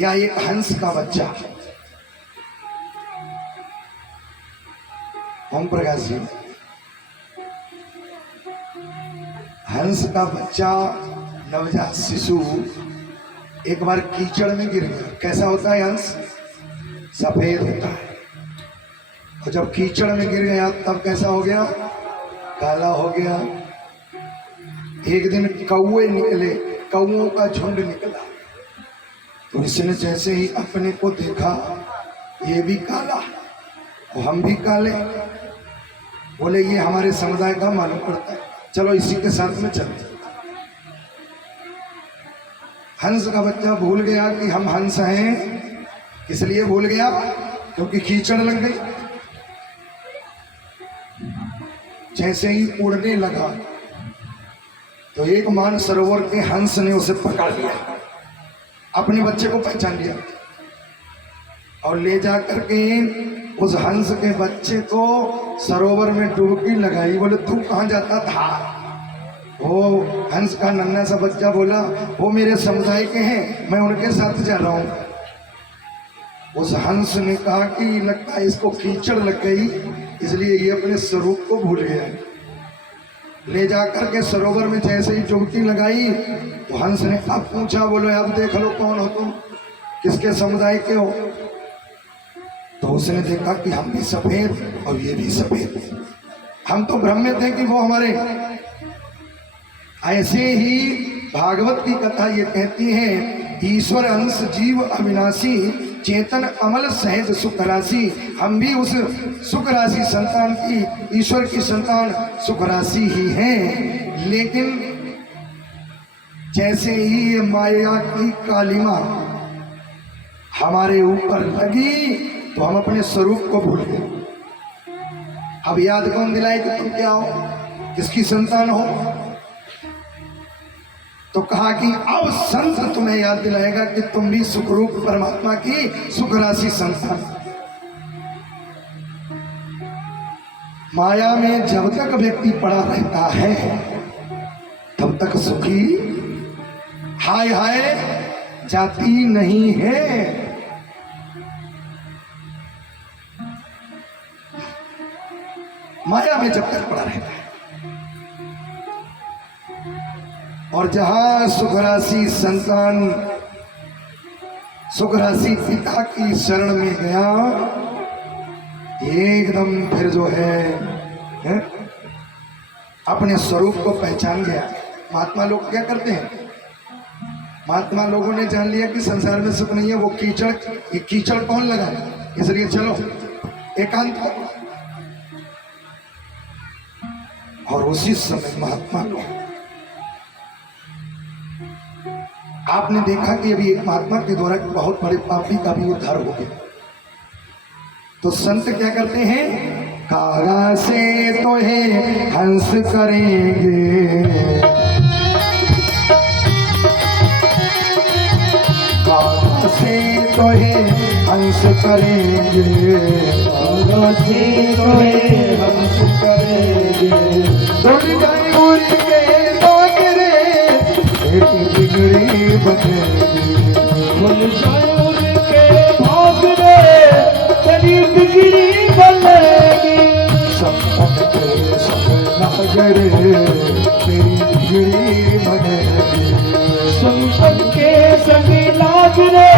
या एक हंस का बच्चा। ओम प्रकाश जी, हंस का बच्चा नवजात शिशु एक बार कीचड़ में गिर गया। कैसा होता है हंस? सफेद होता है। और जब कीचड़ में गिर गया तब कैसा हो गया? काला हो गया। एक दिन कौवे निकले, कौओं का झुंड निकला, तो इसने जैसे ही अपने को देखा, ये भी काला और हम भी काले, बोले ये हमारे समुदाय का मालूम पड़ता है, चलो इसी के साथ में चलते। हंस का बच्चा भूल गया कि हम हंस हैं। किस लिए भूल गया? क्योंकि कीचड़ लग गई। जैसे ही उड़ने लगा तो एक मानसरोवर के हंस ने उसे पकड़ लिया, अपने बच्चे को पहचान लिया और ले जा करके उस हंस के बच्चे को सरोवर में डुबकी लगाई। बोले तू कहाँ जाता था? वो हंस का नन्हा सा बच्चा बोला वो मेरे समुदाय के हैं, मैं उनके साथ जा रहा हूँ। उस हंस ने कहा कि लगता है इसको कीचड़ लग गई, इसलिए ये अपने स्वरूप को भूल गया। ले जाकर के सरोवर में जैसे ही डुबकी लगाई तो हंस ने अब पूछा, बोलो अब देख लो कौन हो तुम, किसके समुदाय के हो? तो उसने देखा कि हम भी सफेद और ये भी सफेद। हम तो भ्रम में थे कि वो हमारे। ऐसे ही भागवत की कथा ये कहती है, ईश्वर अंश जीव अविनाशी, चेतन अमल सहज सुख राशि। हम भी उस सुख राशि संतान की, ईश्वर की संतान सुख राशि ही हैं। लेकिन जैसे ही ये माया की कालिमा हमारे ऊपर लगी तो हम अपने स्वरूप को भूल गए। अब याद कौन दिलाए कि तुम क्या हो, किसकी संतान हो? तो कहा कि अब संत तुम्हें याद दिलाएगा कि तुम भी सुखरूप परमात्मा की सुख राशि संतान। माया में जब तक व्यक्ति पड़ा रहता है तब तक सुखी हाय हाय जाती नहीं है। माया में जब तक पड़ा रहता है और जहां सुख राशि संतान, सुख राशि पिता की शरण में गया, एकदम फिर जो है अपने स्वरूप को पहचान गया। महात्मा लोग क्या करते हैं? महात्मा लोगों ने जान लिया कि संसार में सुख नहीं है, वो कीचड़, ये कीचड़ कौन लगा, इसलिए चलो एकांत करो। और उसी समय महात्मा लोग, आपने देखा कि अभी एक महात्मा के द्वारा बहुत बड़े पापी का भी उद्धार हो गया। तो संत क्या करते हैं? कागा से तो है हंस करेंगे, कागा से तो है हंस करेंगे, कागा से तो है हंस करेंगे। दौड़ जाए उड़ के बागरे एक बिगड़ी बनेगी, खुल जाए उनके भाग रे तेरी बिगड़ी बनेगी। संपत के सब नागरे तेरी बिगड़ी बनेगी, संपत के सभी लाग रे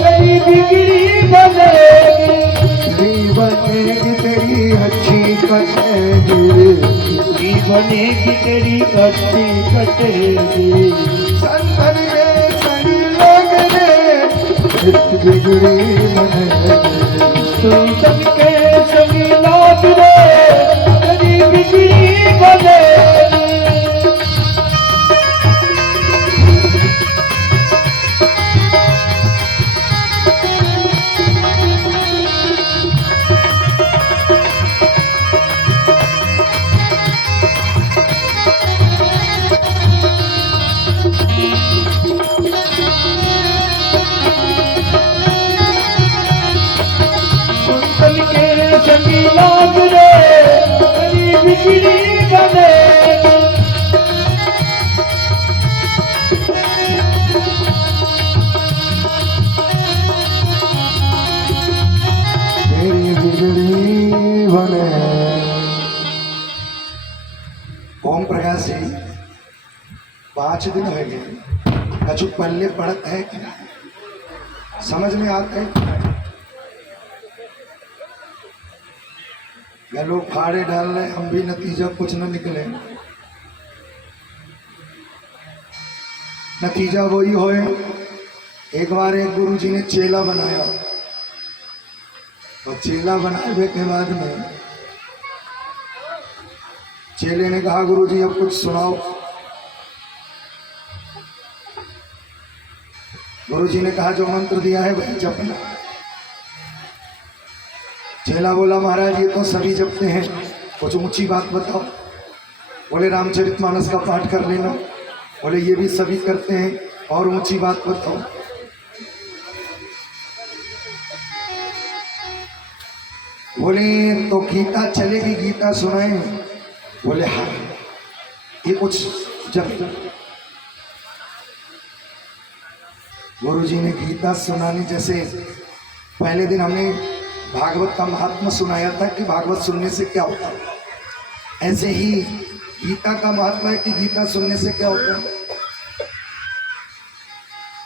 तेरी बिगड़ी बनेगी। बनेगी तेरी अच्छी कटेगी, बनेगी तेरी अच्छी कटेगी। संतन में सही लोग रे बिगड़ी बनेगी, संतन के सभी लाग रे तेरी बिगड़ी बनेगी। सभी लाग रे तेरी बिगड़ी बनेगी। 5 दिन हो गए, कछु पल्ले पड़त है कि नहीं? समझ में आता है? या लोग फाड़े डाल रहे, हम भी नतीजा कुछ न निकले। नतीजा वही होए। एक बार एक गुरु जी ने चेला बनाया, और चेला बनाने के बाद में चेले ने कहा गुरु जी अब कुछ सुनाओ। गुरु जी ने कहा जो मंत्र दिया है वही जपना। चेला बोला महाराज ये तो सभी जपते हैं, कुछ ऊंची बात बताओ। बोले रामचरितमानस का पाठ कर लेना। बोले ये भी सभी करते हैं, और ऊंची बात बताओ। बोले तो गीता चलेगी, गीता सुनाए। बोले हाँ, ये कुछ जब गुरु जी ने गीता सुनानी, जैसे पहले दिन हमने भागवत का महात्मा सुनाया था कि भागवत सुनने से क्या होता है, ऐसे ही गीता का महात्मा है कि गीता सुनने से क्या होता है।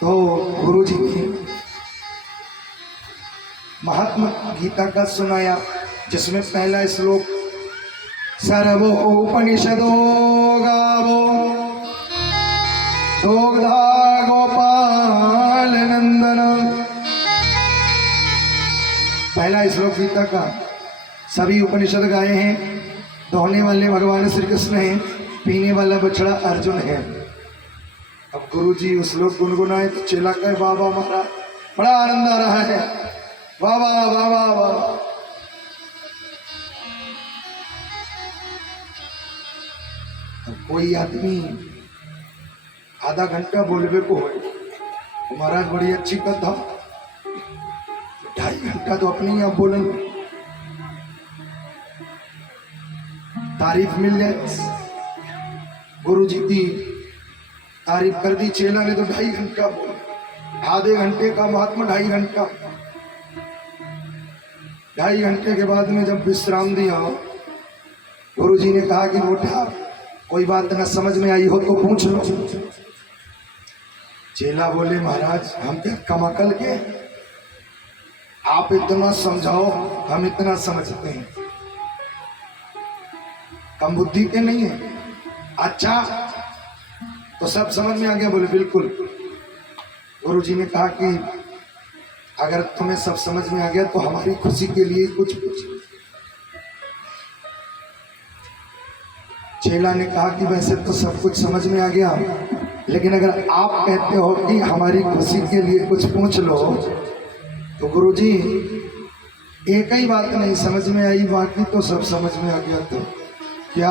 तो गुरु जी ने महात्मा गीता का सुनाया, जिसमें पहला श्लोक सर्वो उपनिषदो गावो दोग्धा गोपाल नंदन। पहला श्लोक गीता का, सभी उपनिषद गाए हैं। दोहने वाले भगवान श्री कृष्ण हैं, पीने वाला बछड़ा अर्जुन है। अब गुरु जी उस श्लोक गुनगुनाए तो चेला कहे वाह वाह महाराज, बड़ा आनंद आ रहा है, वाह वाह वाह वाह वाह। अब कोई आदमी आधा घंटा बोलबे को हो, महाराज बड़ी अच्छी कथा, 2.5 घंटा तो अपने आप बोलन, तारीफ मिल जाए। गुरु जी की तारीफ कर दी चेला ने तो 2.5 घंटा बोला। आधे घंटे का महात्मा 2.5 घंटा। 2.5 घंटे के बाद में जब विश्राम दिया, गुरु जी ने कहा कि बेटा कोई बात न समझ में आई हो तो पूछ लो। चेला बोले महाराज हम क्या कम अकल के, आप इतना समझाओ, हम इतना समझते हैं, कम बुद्धि के नहीं है। अच्छा तो सब समझ में आ गया? बोले बिल्कुल। गुरु जी ने कहा कि अगर तुम्हें सब समझ में आ गया तो हमारी खुशी के लिए कुछ पूछ। चेला ने कहा कि वैसे तो सब कुछ समझ में आ गया, लेकिन अगर आप कहते हो कि हमारी खुशी के लिए कुछ पूछ लो, तो गुरु जी एक ही बात नहीं समझ में आई, बाकी तो सब समझ में आ गया। तो क्या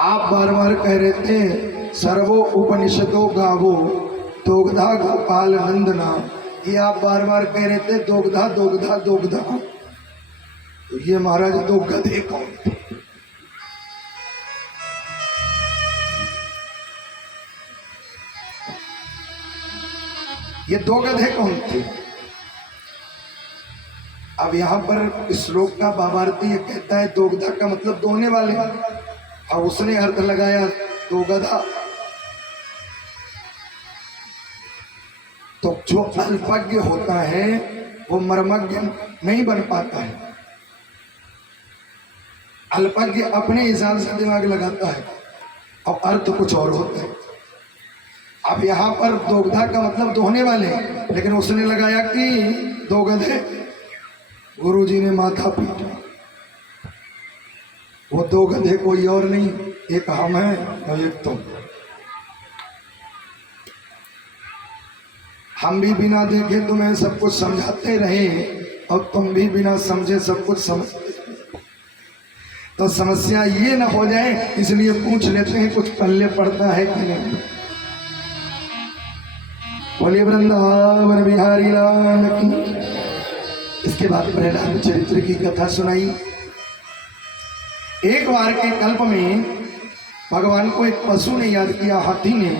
आप बार बार कह रहे थे सर्वो उपनिषदो गावो दोग्धा गोपाल नंदना, ये आप बार बार कह रहे थे दोग्धा दोग्धा दोग्धा, तो ये महाराज दो गधे कौन थे? ये दो गधे कौन थे? अब यहां पर श्लोक का भावार्थी ये कहता है दोग्धा का मतलब दोने वाले, और उसने अर्थ लगाया दो गधा। तो जो अल्पज्ञ होता है वो मर्मज्ञ नहीं बन पाता है। अल्पज्ञ अपने हिसाब से दिमाग लगाता है और अर्थ कुछ और होता है। अब यहाँ पर दोग्धा का मतलब दोहने वाले, लेकिन उसने लगाया कि दो गधे। गुरु जी ने माथा पीटा। वो दो गधे कोई और नहीं, एक हम है और एक तुम। हम भी बिना देखे तुम्हें सब कुछ समझाते रहे और तुम भी बिना समझे सब कुछ समझते, तो समस्या ये ना हो जाए, इसलिए पूछ लेते हैं कुछ पल्ले पड़ता है कि नहीं। बोले वृंदावन बिहारी लाल की। इसके बाद प्रहलाद चरित्र की कथा सुनाई। एक बार के कल्प में भगवान को एक पशु ने याद किया, हाथी ने,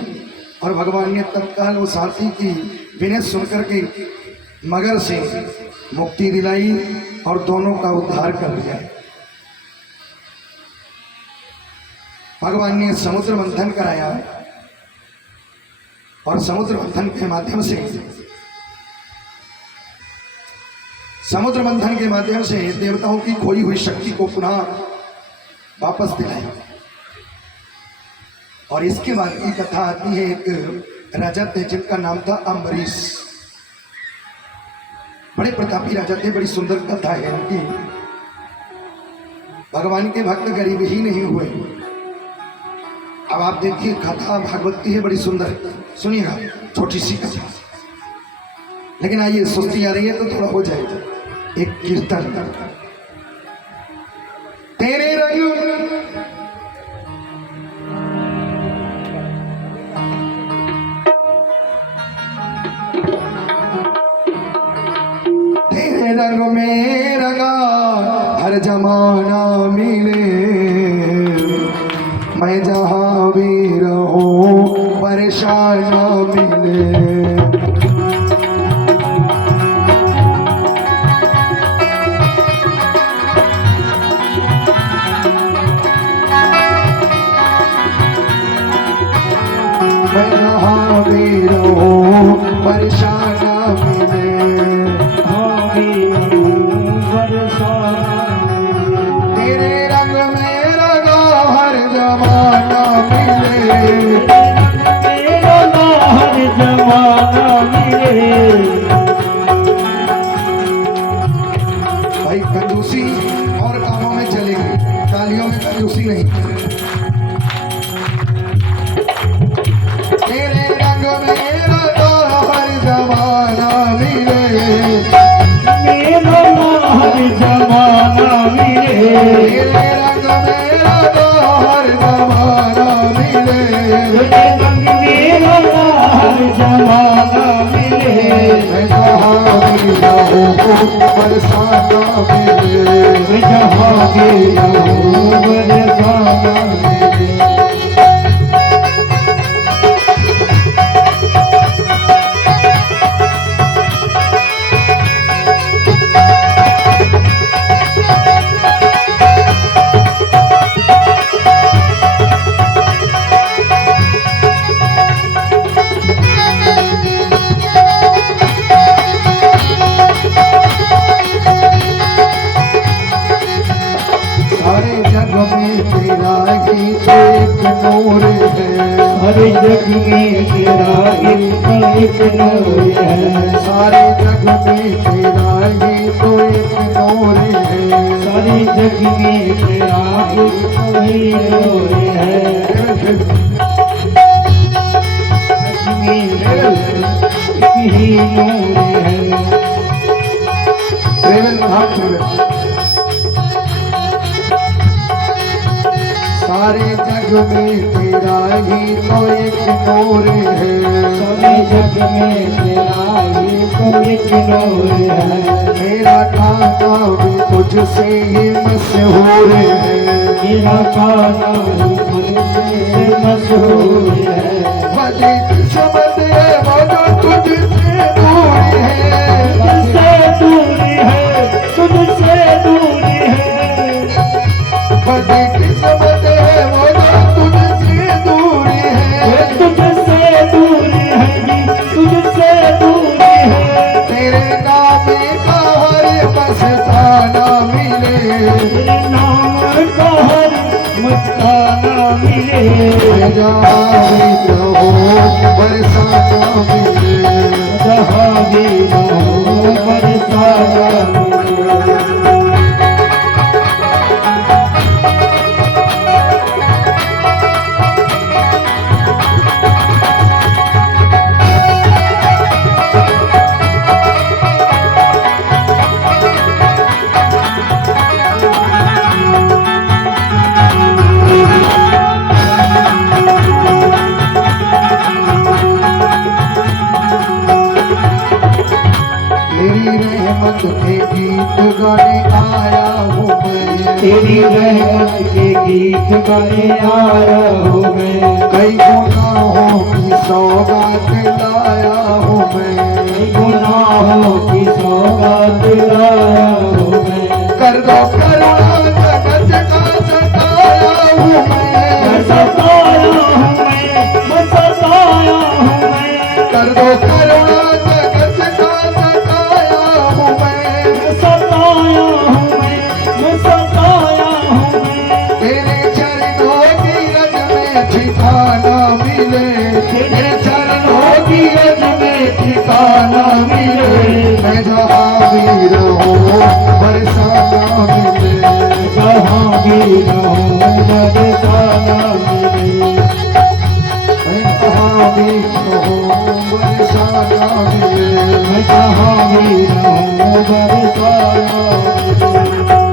और भगवान ने तत्काल उस हाथी की विनय सुनकर के मगर से मुक्ति दिलाई और दोनों का उद्धार कर दिया। भगवान ने समुद्र मंथन कराया और समुद्र मंथन के माध्यम से देवताओं की खोई हुई शक्ति को पुनः वापस दिलाया। और इसके बाद की कथा आती है, एक राजा थे जिनका नाम था अम्बरीश। बड़े प्रतापी राजा थे, बड़ी सुंदर कथा है उनकी। भगवान के भक्त गरीब ही नहीं हुए। अब आप देखिए, कथा भागवत की है, बड़ी सुंदर, सुनिएगा, छोटी सी कथा। लेकिन आइए, सुस्ती आ रही है तो थोड़ा हो जाएगा। एक कीर्तन, तेरे रंग रंग में रंगा हर जमाना मिले, मैं जहाँ भी रहूं परेशान ना मिले। मैं जहाँ भी रहूं परेशान ना मिले। तेरे रंग में रंगा हर जमाना मिले, हर जमाना मिले। भाई कंजूसी और कामों में चलेगी, तालियों में कंजूसी नहीं। तेरे रंग में रंगा हर जमाना मिले, हर जमाना मिले। तेरे रंग में रंगा हर जमाना मिले, हर जमाना मिले। मैं जहाँ भी रहूं बरसाना मिले, मैं जहाँ भी रहूं बरसाना मिले। सारे जग में तेरा एक नूर है, सारे जग में तेरा एक नूर है, सारे जग में तेरा एक नूर है, ही नूर है। सारे जग में तेरा ही तो एक नूर है, सारे जग में तेरा ही तो एक नूर है। मेरा खाना भी तुझसे ही मशहूर है, मेरा खाना भी तुझसे मशहूर है। बड़ी किस्मत है वो जो तुझसे दूर है, तुझसे दूर है, तुझसे दूर है। बड़ी किस्मत है वो जो तुझसे दूर है, तुझसे दूर है, तुझसे दूर है। तेरे नाम का हर मस्ताना मिले, तेरे नाम का हर मस्ताना मिले। मैं जहाँ भी रहूं बरसाना मिले, जहाँ भी रहूं बरसाना मिले। के गीत गाने आया हूँ मैं, तेरी रहमत के गीत गाने आया हूँ मैं। कई गुनाहों की सौगात लाया हूँ मैं, कई गुनाहों की सौगात लाया हूँ मैं। कर दो करुणा जगत का सताया हूँ मैं, कर दो करुणा जगत का सताया हूँ मैं सताया हूँ मैं सताया हूँ मैं। तेरे चरणों की रज में ठिकाना मिले तेरे चरणों की रज में ठिकाना मिले मैं जहाँ भी रहूं बरसाना मिले जहाँ भी रहूं बरसाना मिले। मैं जहाँ भी रहूं बरसाना मिले मैं जहाँ भी रहूं बरसाना मिले।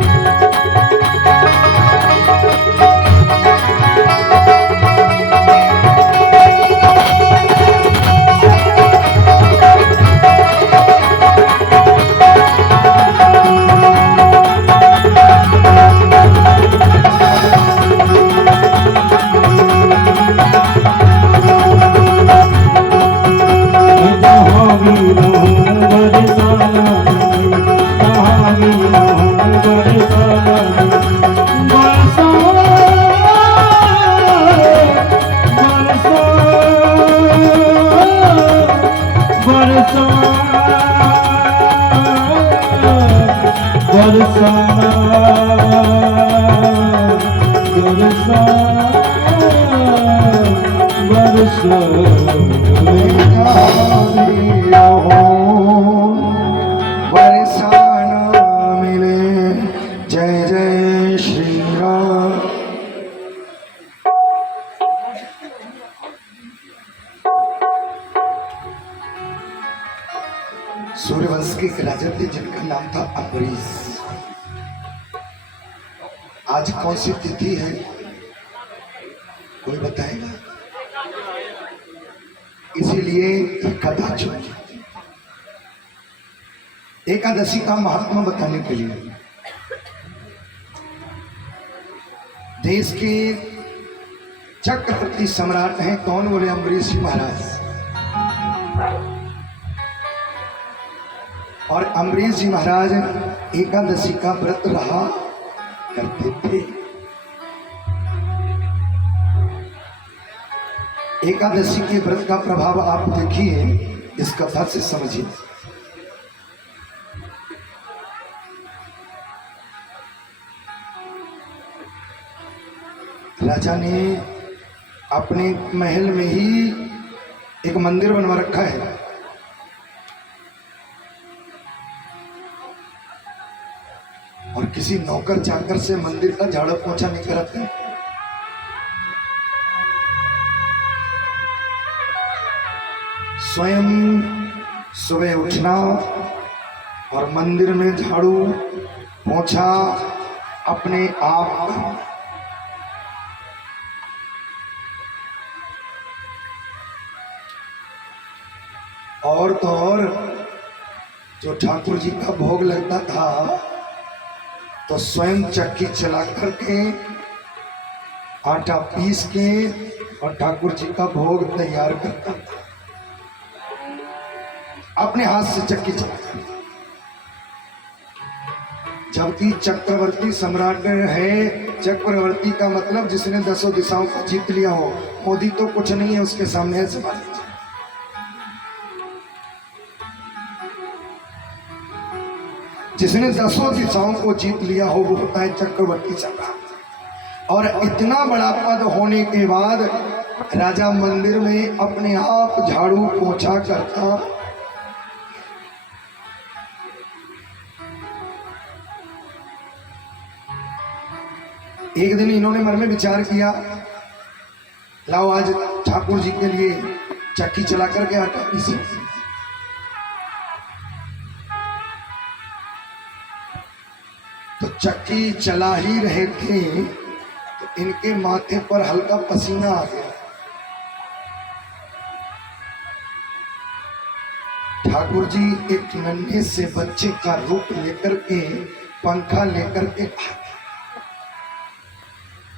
बरसाना मिले जय जय श्री राम। सूर्यवंश के एक राजा थे जिनका नाम था अम्बरीश। आज कौन सी तिथि है कोई बताएगा? इसीलिए एक कथा चुनी एकादशी का महात्मा बताने के लिए। देश के चक्रवर्ती सम्राट हैं कौन? बोले अम्बरीश जी महाराज। और अम्बरीश जी महाराज एकादशी का व्रत रहा करते थे। एकादशी के व्रत का प्रभाव आप देखिए, इस कथा से समझिए। राजा ने अपने महल में ही एक मंदिर बनवा रखा है। और किसी नौकर चाकर से मंदिर का झाड़ू पोछा नहीं कराते। स्वयं सुबह उठना और मंदिर में झाड़ू पोछा अपने आप। और तो और जो ठाकुर जी का भोग लगता था तो स्वयं चक्की चला करके आटा पीस के और ठाकुर जी का भोग तैयार करता था अपने हाथ से चक्की चला। जबकि चक्रवर्ती सम्राट है। चक्रवर्ती का मतलब जिसने 10 दिशाओं को जीत लिया हो। मोदी तो कुछ नहीं है उसके सामने से बात। जिसने 10 दिशाओं को जीत लिया हो वो होता है चक्रवर्ती सम्राट। और इतना बड़ा पद होने के बाद राजा मंदिर में अपने आप झाड़ू पोछा करता। एक दिन इन्होंने मन में विचार किया, लाओ आज ठाकुर जी के लिए चक्की चला करके आटा पीसे। तो चक्की चला ही रहे थे तो इनके माथे पर हल्का पसीना आ गया। ठाकुर जी एक नन्हे से बच्चे का रूप लेकर के पंखा लेकर के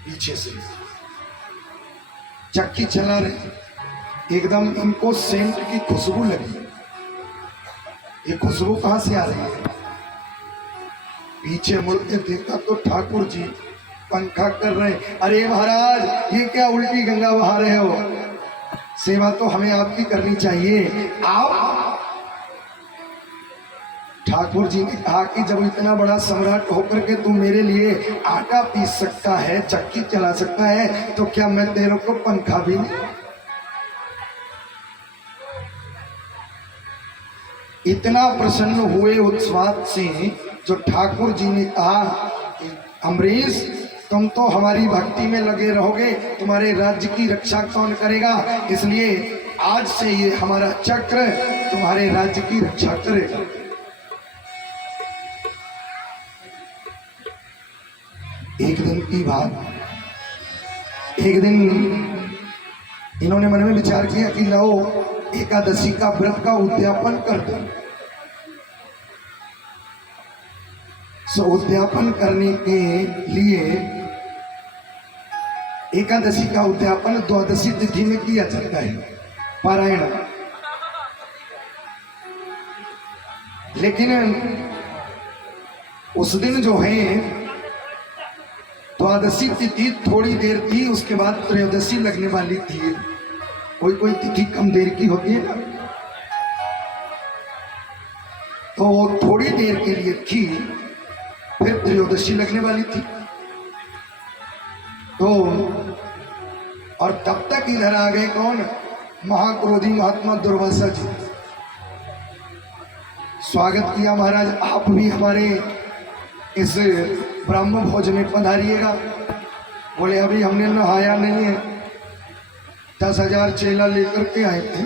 पीछे से चक्की चला रहे। एकदम इनको सेंट की खुशबू लगी। ये खुशबू कहां से आ रही है? पीछे मुड़ के देखा तो ठाकुर जी पंखा कर रहे। अरे महाराज ये क्या उल्टी गंगा बहा रहे हो? सेवा तो हमें आपकी करनी चाहिए। आप ठाकुर जी ने कहा कि जब इतना बड़ा सम्राट होकर के तू मेरे लिए आटा पीस सकता है, चक्की चला सकता है, तो क्या मैं तेरे को पंखा भी नहीं? इतना प्रसन्न हुए उस बात से जो ठाकुर जी ने कहा कि अम्बरीश, तुम तो हमारी भक्ति में लगे रहोगे, तुम्हारे राज्य की रक्षा कौन करेगा? इसलिए आज से ये हमारा चक्र तुम्हारे राज्य की रक्षा करेगा। एक दिन की बात, एक दिन इन्होंने मन में विचार किया कि लाओ एकादशी का व्रत का उद्यापन कर दो। सो उद्यापन करने के लिए एकादशी का उद्यापन द्वादशी तिथि में किया जाता है, पारायण। लेकिन उस दिन जो है द्वादशी तिथि थोड़ी देर थी, उसके बाद त्रयोदशी लगने वाली थी। कोई कोई तिथि कम देर की होती है ना, तो वो थोड़ी देर के लिए थी, फिर त्रयोदशी लगने वाली थी। तो और तब तक इधर आ गए कौन? महाक्रोधी महात्मा दुर्वासा जी। स्वागत किया, महाराज आप भी हमारे इस ब्राह्मण भोज में पधारिएगा। बोले अभी हमने नहाया नहीं है, 10,000 चेला लेकर के आए थे।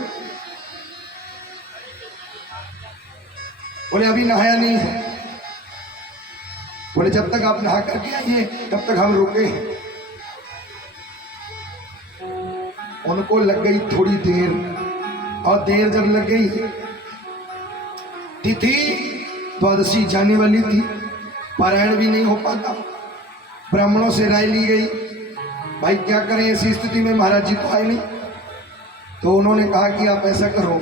बोले अभी नहाया नहीं है। बोले जब तक आप नहा करके आइए तब तक हम रुके हैं। उनको लग गई थोड़ी देर, और देर जब लग गई, तिथि द्वादशी जाने वाली थी, पारायण भी नहीं हो पाता। ब्राह्मणों से राय ली गई, भाई क्या करें ऐसी स्थिति में, महाराज जी तो आए नहीं। तो उन्होंने कहा कि आप ऐसा करो,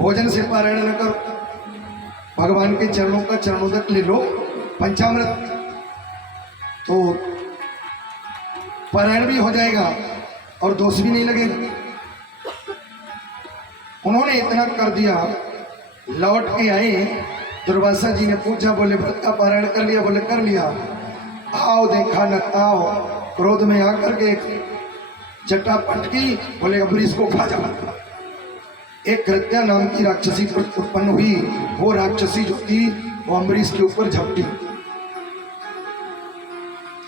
भोजन से पारायण न करो, भगवान के चरणों का चरणोदक ले लो, पंचामृत, तो पारायण भी हो जाएगा और दोष भी नहीं लगेगा। उन्होंने इतना कर दिया। लौट के आए, दुर्वासा जी ने पूछा, बोले व्रत का पारायण कर लिया? बोले कर लिया। आओ देखा न आओ, क्रोध में आकर के जटा पटकी, बोले अम्बरीश को खा जा। एक कृत्या नाम की राक्षसी उत्पन्न हुई। वो राक्षसी जो थी वो अम्बरीश के ऊपर झपटी,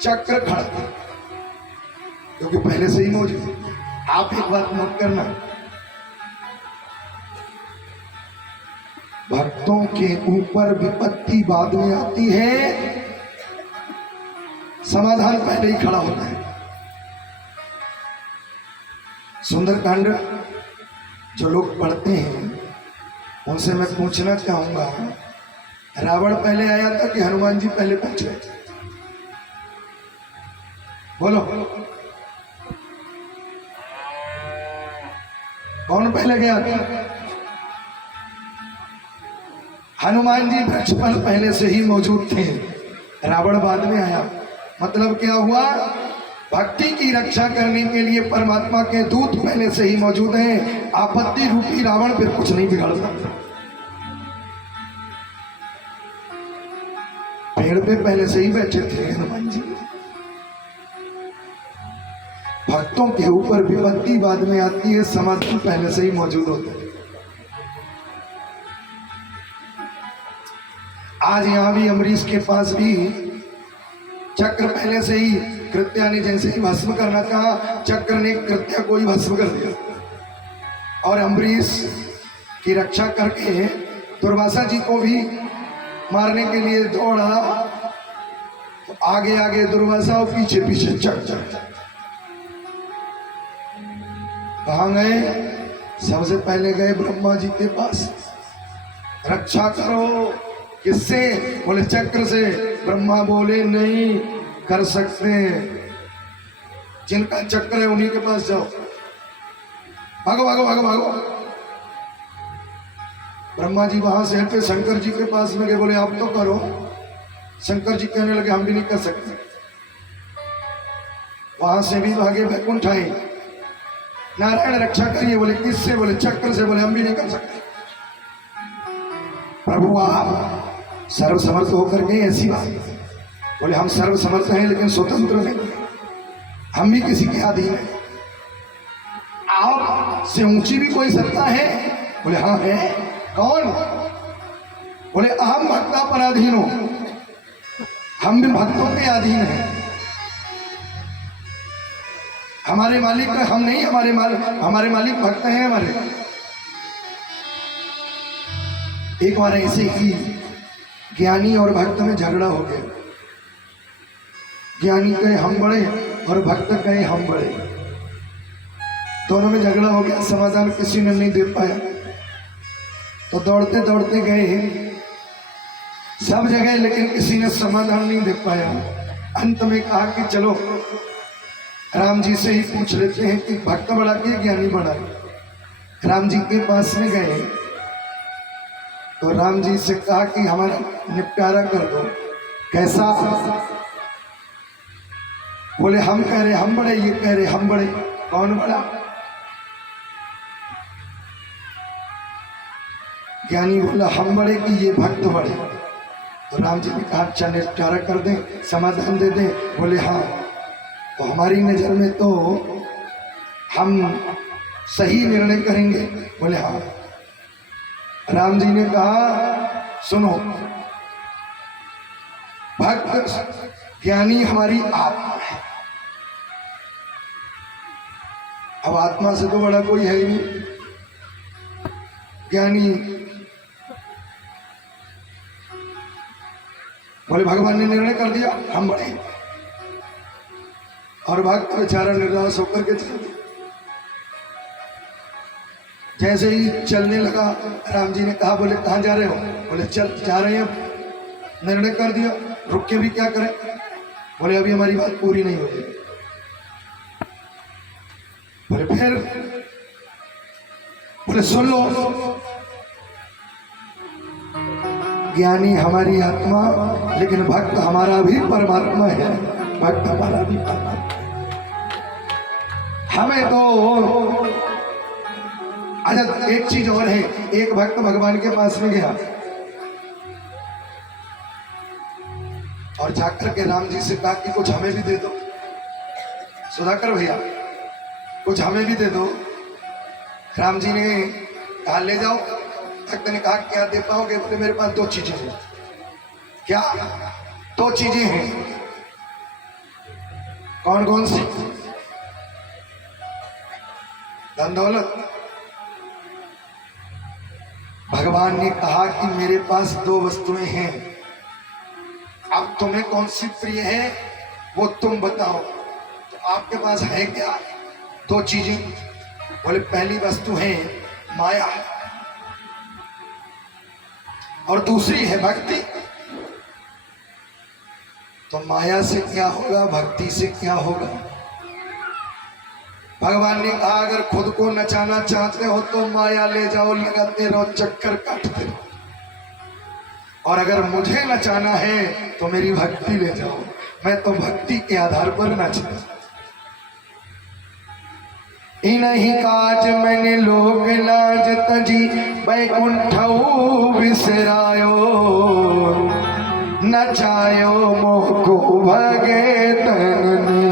चक्र खड़ा था, क्योंकि पहले से ही मौजूद। आप एक बात नोट करना, भक्तों के ऊपर विपत्ति बाद में आती है, समाधान पहले ही खड़ा होता है। सुंदरकांड जो लोग पढ़ते हैं उनसे मैं पूछना चाहूंगा, रावण पहले आया था कि हनुमान जी पहले पहुंच गए? बोलो कौन पहले गया था? हनुमान जी वृक्ष पर पहले से ही मौजूद थे, रावण बाद में आया। मतलब क्या हुआ? भक्ति की रक्षा करने के लिए परमात्मा के दूत पहले से ही मौजूद हैं। आपत्ति रूपी रावण फिर कुछ नहीं बिगाड़ सकता। पेड़ पे पहले से ही बैठे थे हनुमान जी। भक्तों के ऊपर विपत्ति बाद में आती है, समाधान पहले से ही मौजूद होता है। आज यहां भी अम्बरीश के पास भी चक्र पहले से ही, कृत्या ने जैसे ही भस्म करना चाहा, चक्र ने कृत्या को ही भस्म कर दिया। और अम्बरीश की रक्षा करके दुर्वासा जी को भी मारने के लिए दौड़ा। तो आगे आगे दुर्वासा और पीछे पीछे चक्र। कहाँ गए? सबसे पहले गए ब्रह्मा जी के पास, रक्षा करो। किससे? बोले चक्र से। ब्रह्मा बोले नहीं कर सकते, जिनका चक्र है उन्हीं के पास जाओ, भागो भागो भागो भागो। ब्रह्मा जी वहां से हटे, शंकर जी के पास में गए, बोले आप तो करो। शंकर जी कहने लगे हम भी नहीं कर सकते। वहां से भी भागे, बैकुंठ आए। नारायण रक्षा करिए। बोले किससे? बोले चक्र से। बोले हम भी नहीं कर सकते। प्रभु आप सर्वसमर्थ होकर के ऐसी बात। बोले हम सर्वसमर्थ हैं लेकिन स्वतंत्र नहीं, हम भी किसी के अधीन हैं। आप से ऊंची भी कोई सत्ता है? बोले हाँ है। कौन? बोले अहम भक्ता पराधीनो, हम भी भक्तों के अधीन हैं। हमारे मालिक हम नहीं, हमारे मालिक भक्त हैं हमारे। एक बार ऐसे ही ज्ञानी और भक्त में झगड़ा हो गया। ज्ञानी कहे हम बड़े और भक्त कहे हम बड़े, दोनों में झगड़ा हो गया। समाधान किसी ने नहीं दे पाया तो दौड़ते दौड़ते गए सब जगह, लेकिन किसी ने समाधान नहीं दे पाया। अंत में कहा कि चलो राम जी से ही पूछ लेते हैं कि भक्त बड़ा कि ज्ञानी बड़ा। राम जी के पास में गए तो राम जी से कहा कि हमारा निपटारा कर दो। कैसा? बोले हम कह रहे हम बड़े, ये कह रहे हम बड़े। कौन बड़ा? ज्ञानी बोला हम बड़े कि ये भक्त बड़े। तो राम जी ने कहा अच्छा निपटारा कर दें, समाधान दे दें। बोले हाँ। तो हमारी नजर में तो हम सही निर्णय करेंगे। बोले हाँ। राम जी ने कहा सुनो, भक्त ज्ञानी हमारी आत्मा है। अब आत्मा से तो बड़ा कोई है ही नहीं। ज्ञानी बोले भगवान ने निर्णय कर दिया हम बड़े, और भक्त बेचारा निर्दास होकर के चल दिया। जैसे ही चलने लगा राम जी ने कहा बोले कहाँ जा रहे हो? बोले चल जा रहे हैं। निर्णय कर दिया, रुक के भी क्या करें? बोले अभी हमारी बात पूरी नहीं हुई। बोले फिर? बोले सुन लो, ज्ञानी हमारी आत्मा लेकिन भक्त हमारा भी परमात्मा है। भक्त हमारा भी परमात्मा। हमें तो अच्छा एक चीज और है। एक भक्त भगवान के पास में गया और जाकर के राम जी से कहा कि कुछ हमें भी दे दो। सुधाकर भैया कुछ हमें भी दे दो। राम जी ने कहा ले जाओ। भक्त ने कहा क्या दे पाओगे? बोले मेरे पास दो चीजें हैं। क्या? दो चीजें हैं। कौन कौन सी? धन दौलत। भगवान ने कहा कि मेरे पास दो वस्तुएं हैं, अब तुम्हें कौन सी प्रिय है वो तुम बताओ। तो आपके पास है क्या? दो चीजें। बोले पहली वस्तु है माया और दूसरी है भक्ति। तो माया से क्या होगा, भक्ति से क्या होगा? भगवान ने कहा अगर खुद को नचाना चाहते हो तो माया ले जाओ, लगाते रहो, चक्कर काटते रहो, और अगर मुझे नचाना है तो मेरी भक्ति ले जाओ, मैं तो भक्ति के आधार पर नचता। इन्हीं काज मैंने लोग लाज तजी बैकुंठऊ विसरायो, नचायो मोह को भगे तन ने।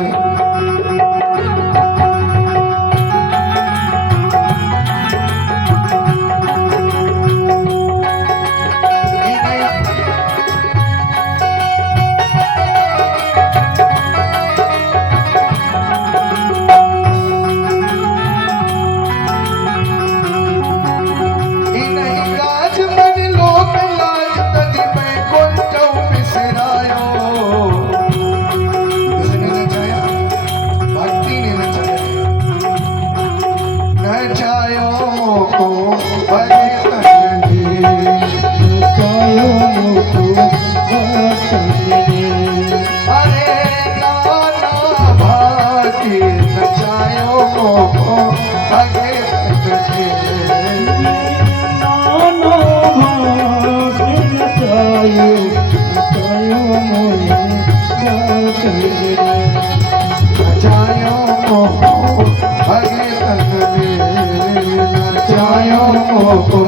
पापों को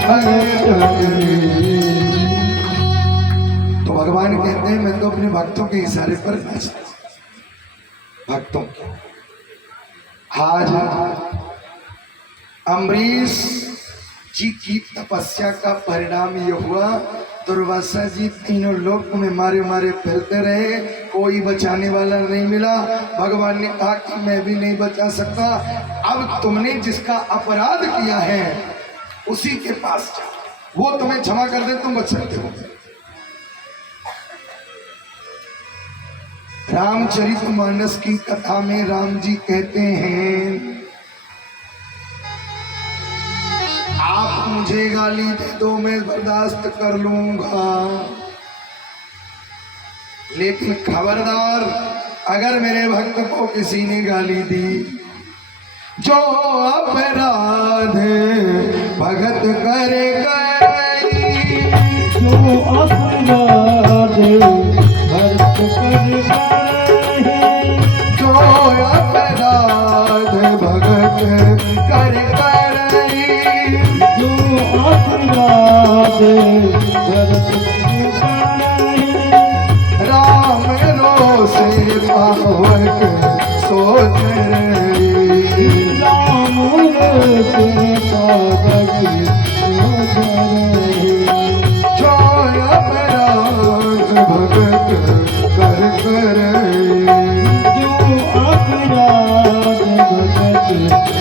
हरे करे। तो भगवान कहते हैं मैं तो अपने भक्तों के इशारे पर नाचता हूं। भक्तों के आज अम्बरीश जी की तपस्या का परिणाम ये हुआ, दुर्वासा जी तीनों लोक में मारे मारे फिरते रहे, कोई बचाने वाला नहीं मिला। भगवान ने कहा कि मैं भी नहीं बचा सकता, अब तुमने जिसका अपराध किया है उसी के पास जाओ, वो तुम्हें क्षमा कर दे, तुम बच सकते हो। रामचरितमानस की कथा में राम जी कहते हैं आप मुझे गाली दे दो मैं बर्दाश्त कर लूंगा, लेकिन खबरदार अगर मेरे भक्त को किसी ने गाली दी, जो अपराध भगत करे गई, जो अपराध भक्त करे गई, जो अपराध भगत करे गई, जो अपराध भक्त करे गई, राम रोसे पावक सोच रही, राम से पावक सोच रही, जो अपराध भगत कर करे, जो अपराध भगत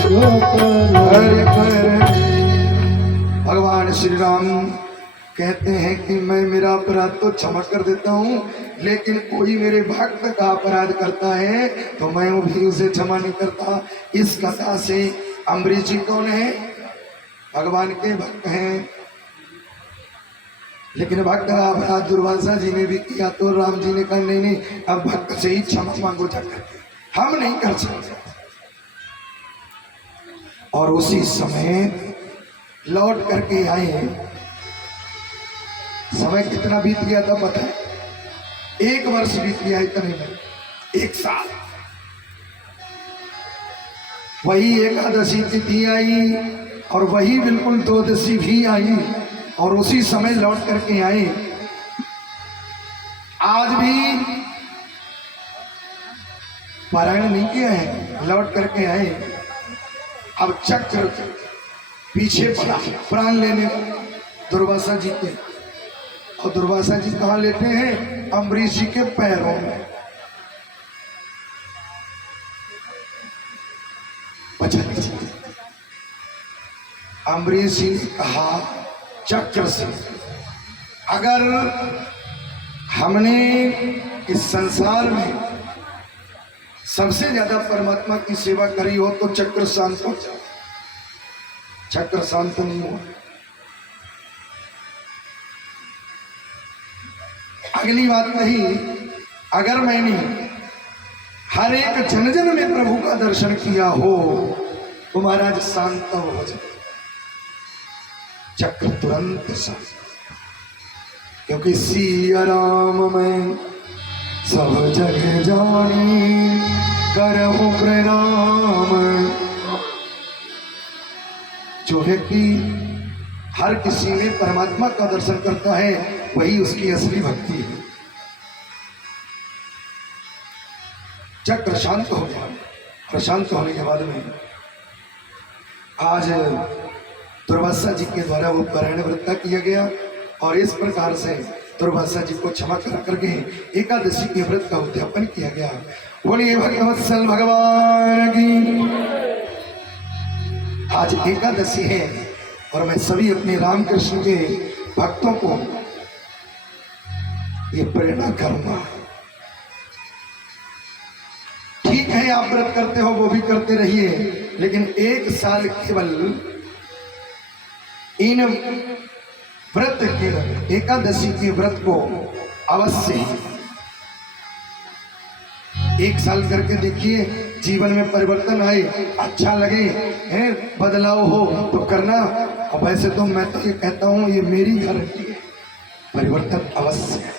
जो करे। भगवान श्री राम कहते हैं कि मैं मेरा अपराध तो क्षमा कर देता हूँ, लेकिन कोई मेरे भक्त का अपराध करता है तो मैं भी उसे क्षमा नहीं करता। इस कथा से अम्बरीश जी कौन है? भगवान के भक्त हैं, लेकिन भक्त का अपराध दुर्वासा जी ने भी किया तो राम जी ने कहा नहीं नहीं, अब भक्त से ही क्षमा मांगो जाकर, हम नहीं कर सकते। और उसी समय लौट करके आए। समय कितना बीत गया था पता है? 1 वर्ष बीत गया, इतने में 1 साल। वही एकादशी तिथि आई और वही बिल्कुल द्वादशी भी आई और उसी समय लौट करके आए। आज भी पारायण नहीं किया है, लौट करके आए। अब चक्र पीछे पड़ा प्राण लेने दुर्वासा जी के, और दुर्वासा जी कहाँ लेते हैं? अम्बरीश जी के पैरों में। बचा लीजिए। अम्बरीश जी ने कहा चक्र से, अगर हमने इस संसार में सबसे ज्यादा परमात्मा की सेवा करी हो तो चक्र शांत हो जाए। चक्र शांत नहीं हुआ। अगली बात नहीं, अगर मैंने हर एक जन जन में प्रभु का दर्शन किया हो तो महाराज शांत हो जाए। चक्र तुरंत शांत, क्योंकि सिया राम में सब जग जानी करहु प्रणाम। जो व्यक्ति हर किसी में परमात्मा का दर्शन करता है वही उसकी असली भक्ति है। चक्र शांत हो गया, और शांत होने के बाद में आज दुर्वासा जी के द्वारा वो पारायण व्रत का किया गया, और इस प्रकार से दुर्वासा जी को क्षमा कर करके एकादशी के व्रत का उद्यापन किया गया। बोलिए भगवत्सल भगवान की। आज एकादशी है और मैं सभी अपने रामकृष्ण के भक्तों को ये प्रेरणा करूंगा, ठीक है आप व्रत करते हो वो भी करते रहिए, लेकिन 1 साल केवल इन व्रत के एकादशी के व्रत को अवश्य 1 साल करके देखिए, जीवन में परिवर्तन आए, अच्छा लगे, है बदलाव हो तो करना। और वैसे तो मैं तो ये कहता हूं, ये मेरी गारंटी है, परिवर्तन अवश्य है।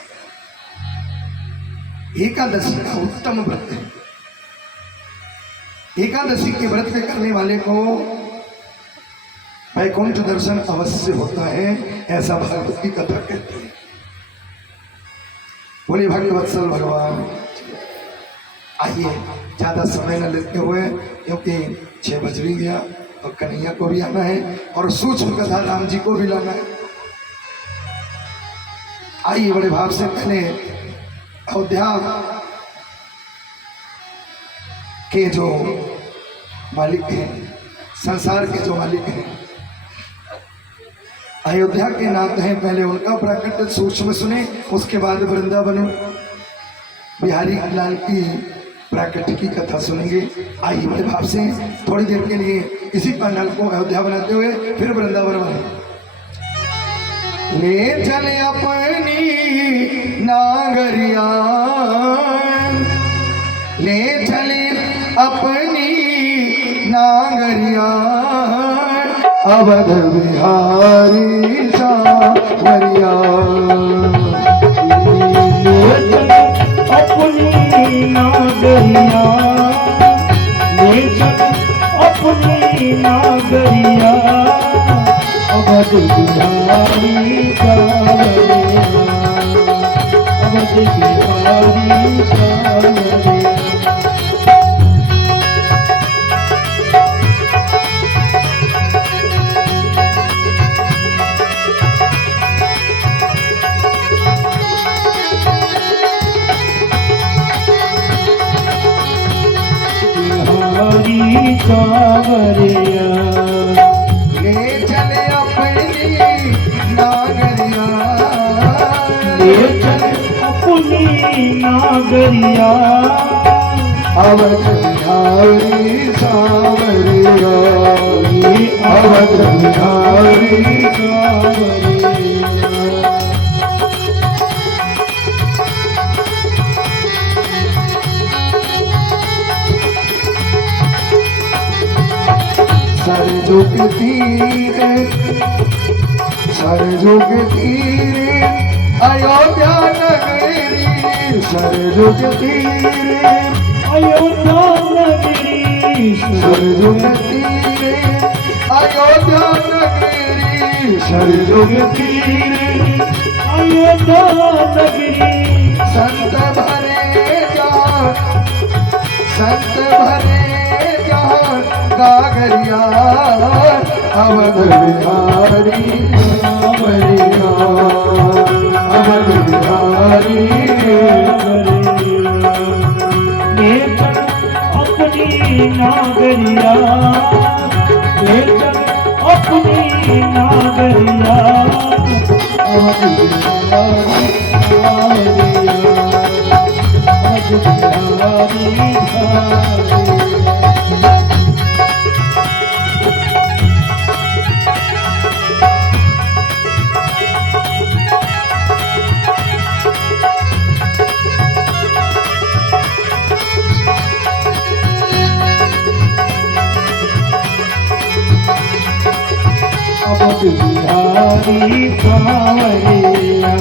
एकादशी का उत्तम व्रत है। एकादशी के व्रत के करने वाले को वैकुंठ दर्शन अवश्य होता है, ऐसा भागवत की कथा कहती है। बोलिए भक्तवत्सल भगवान। आइए ज्यादा समय न लेते हुए, क्योंकि 6 बज भी गया और कन्हैया को भी आना है और सूक्ष्म कथा राम जी को भी लाना है। आइए बड़े भाव से पहले अयोध्या के जो मालिक हैं, संसार के जो मालिक हैं, अयोध्या के नाथ हैं, पहले उनका प्राकट्य सूक्ष्म सुने, उसके बाद वृंदावन बिहारी लाल की प्राकट्य की कथा सुनेंगे। आइए बड़े भाव से थोड़ी देर के लिए इसी पंडाल को अयोध्या बनाते हुए फिर वृंदावन बने। ले चले अपनी नागरिया, ले चले अपनी नागरिया, अवध बिहारी सावरिया। अपनी नागरिया, ले चल अपनी नागरिया, अवध बिहारी सावरिया, अवध बिहारी सावरिया। सावरिया ले चले अपनी नागरिया, ले चल अपनी नागरिया, अवध बिहारी सावरिया, अवध बिहारी सावरिया। सरजू के तीरे, सरजू के तीरे अयोध्या नगरी, सरजू के तीरे अयोध्या नगरी, सरजू के तीरे अयोध्या नगरी, सरजू के तीरे अयोध्या नगरी। संत भरे जहाँ, संत भरे जहाँ गागरिया, अवध बिहारी सावरिया, अवध बिहारी सावरिया। ले चल अपनी नागरिया, ले चल अपनी नागरिया, अवध बिहारी सावरिया, अवध बिहारी सावरिया। अवध बिहारी सावरिया,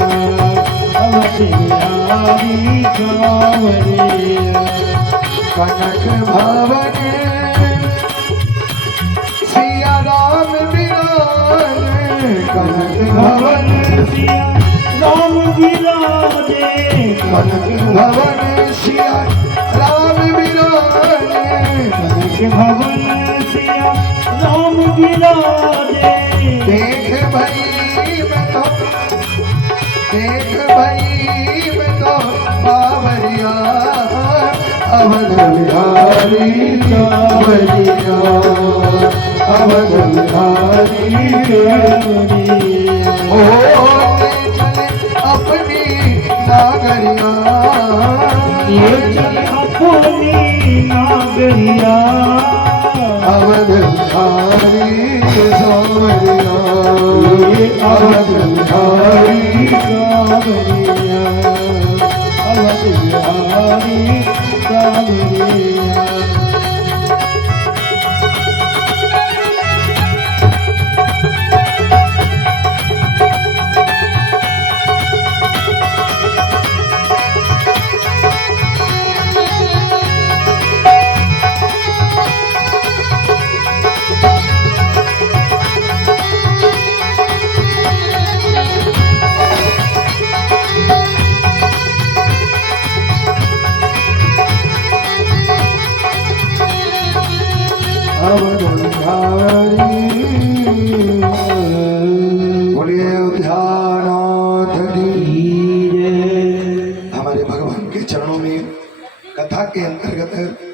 अवध बिहारी सावरिया। कनक भवन सिया राम विराज, कनक भवन सिया राम विराजे, कनक भवन सिया राम विराज, कनक भवन सिया राम विराजे। देख भाई मैं तो, देख भाई मैं तो बावरिया, अवध बिहारी सावरिया, अवध बिहारी सावरिया। ओ ले चले अपनी नागरिया, ये चल अपनी नागरिया, अवध बिहारी सावरिया, अवध बिहारी सावरिया, अवध बिहारी सावरिया। के अंतर्गत